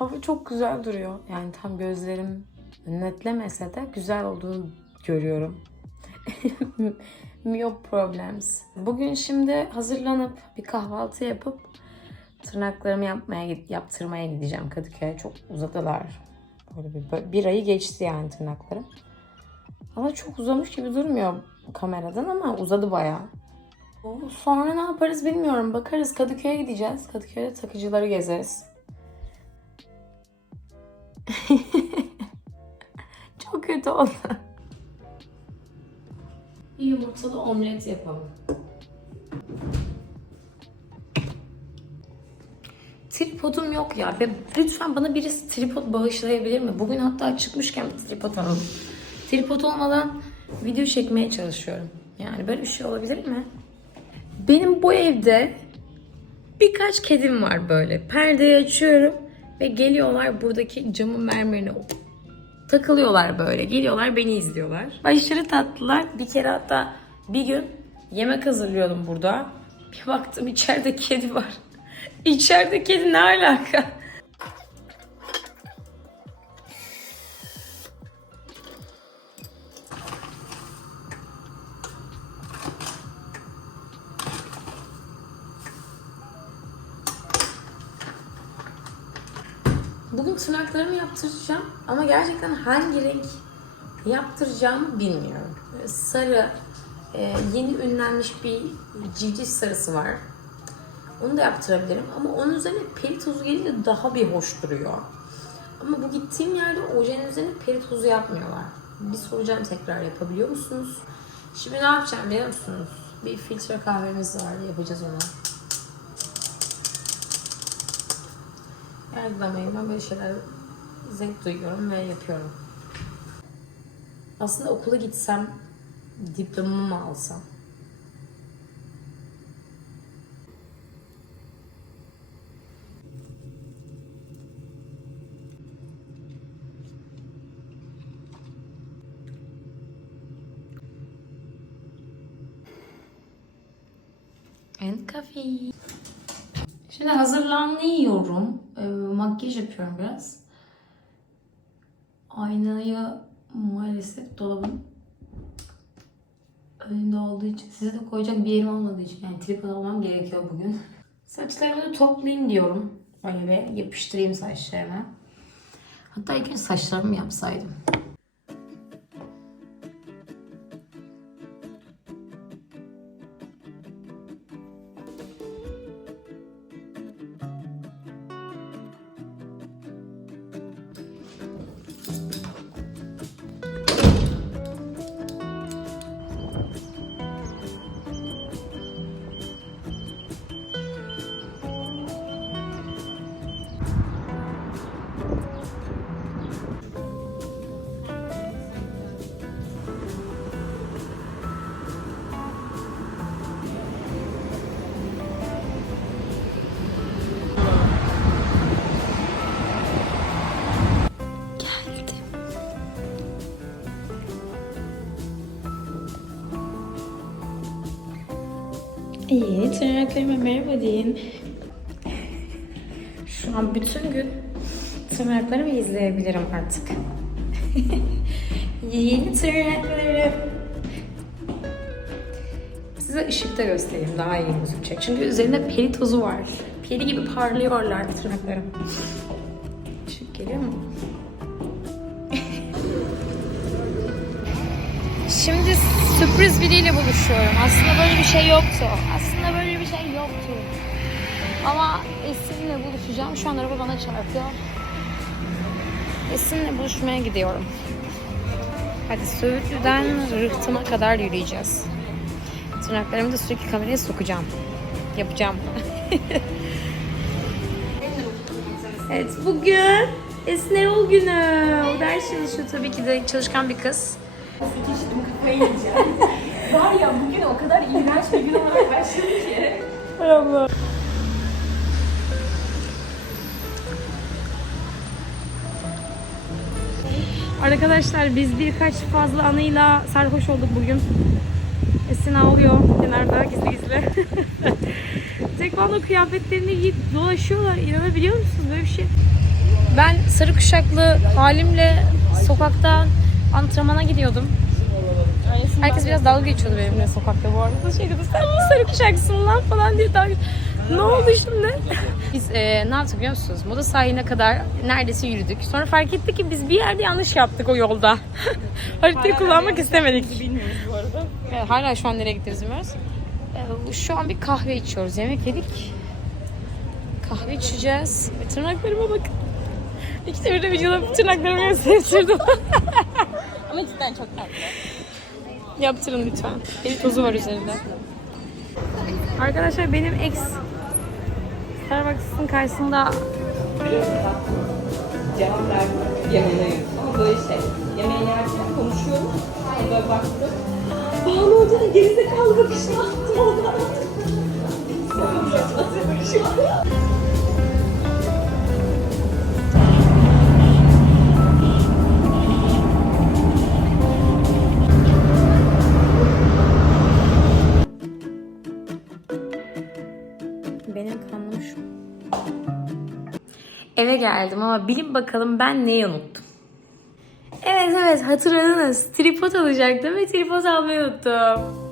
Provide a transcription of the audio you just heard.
Ama çok güzel duruyor. Yani tam gözlerim netlemese de güzel olduğunu görüyorum. Miyop problems. Bugün şimdi hazırlanıp bir kahvaltı yapıp tırnaklarımı yapmaya yaptırmaya gideceğim Kadıköy'e. Çok uzadılar. Böyle bir, bir ayı geçti yani tırnaklarım. Ama çok uzamış gibi durmuyor kameradan ama uzadı bayağı. Sonra ne yaparız bilmiyorum. Bakarız Kadıköy'e gideceğiz. Kadıköy'de takıcıları gezeriz. Çok kötü oldu. Bir yumurtalı omlet yapalım. Tripodum yok ya. Ve lütfen bana birisi tripod bağışlayabilir mi? Bugün hatta çıkmışken tripod alalım. Tripod olmadan video çekmeye çalışıyorum. Yani böyle bir şey olabilir mi? Benim bu evde birkaç kedim var böyle. Perdeyi açıyorum ve geliyorlar buradaki camın mermerine takılıyorlar böyle. Geliyorlar beni izliyorlar. Aşırı tatlılar. Bir kere hatta bir gün yemek hazırlıyordum burada. Bir baktım içeride kedi var. İçeride kedi ne alaka? Bugün tırnaklarımı yaptıracağım ama gerçekten hangi renk yaptıracağımı bilmiyorum. Sarı, e, yeni ünlenmiş bir civciv sarısı var. Onu da yaptırabilirim ama onun üzerine peri tozu gelince daha bir hoş duruyor. Ama bu gittiğim yerde ojenin üzerine peri tozu yapmıyorlar. Bir soracağım tekrar yapabiliyor musunuz? Şimdi ne yapacağım biliyor musunuz? Bir filtre kahvemiz var yapacağız onu. Yargılamayın ben böyle şeyler zevk duyuyorum ve yapıyorum. Aslında okula gitsem diplomamı mı alsam? And coffee. Şimdi hazırlanıyorum. Ee, makyaj yapıyorum biraz. Aynayı maalesef dolabın önünde olduğu için size de koyacak bir yerim olmadığı için yani tripod almam gerekiyor bugün. Saçlarımı toplayayım diyorum. Böyle bir yapıştırayım saçlarıma. Hatta ilk önce saçlarımı yapsaydım. İyi, tırnaklarıma merhaba deyin. Şu an bütün gün tırnaklarımı izleyebilirim artık. Yeni tırnaklarım. Size ışıkta göstereyim daha iyi gözükecek. Çünkü üzerinde peri tozu var. Peri gibi parlıyorlar tırnaklarım. Işık geliyor mu? Şimdi sürpriz biriyle buluşuyorum. Aslında böyle bir şey yoktu. Aslında Ama Esin'le buluşacağım. Şu an araba bana çarpıyor. Esin'le buluşmaya gidiyorum. Hadi Söğütlü'den Rıhtım'a kadar yürüyeceğiz. Tırnaklarımı da sürekli kameraya sokacağım. Yapacağım. evet bugün Esin Erol günü. O ders çalışıyor tabii ki de çalışkan bir kız. Var ya bugün o kadar iğrenç bir gün olarak başladı ki. Allah. Arkadaşlar biz birkaç fazla anıyla sarhoş olduk bugün. Esin ağlıyor kenarda gizli gizli. Tekvando kıyafetlerini giyip dolaşıyorlar. İnanabiliyor musunuz böyle bir şey? Ben sarı kuşaklı halimle sokakta antrenmana gidiyordum. Herkes biraz dalga geçiyordu benimle sokakta bu arada. Şey dedi sen mi sarı kuşaksın lan falan diye dalga Ne oldu şimdi? Biz e, ne yaptık biliyor musunuz? Moda sahiline kadar neredeyse yürüdük. Sonra fark ettik ki biz bir yerde yanlış yaptık o yolda. Haritayı kullanmak istemedik. Bilmiyoruz bu arada. Evet, hala şu an nereye gittiğimizi bilmiyoruz. Ee, Şu an bir kahve içiyoruz. Yemek yedik. Kahve içeceğiz. Ve tırnaklarıma bakın. İkisi bir de videoda tırnaklarımı gösterdim. Ama cidden çok tatlı. Yaptırın lütfen. Deli tozu var üzerinde. Arkadaşlar benim ex Starbucks'ın karşısında Cevap verdim. Yemeğine Ama böyle şey. Yemeği yerken konuşuyorum. Sonra böyle baktım. Banu Hoca'nın gerizekalı bakışını attım benim kanım şu. Eve geldim ama bilin bakalım ben neyi unuttum. Evet evet hatırladınız. Tripod alacaktım ve tripod almayı unuttum.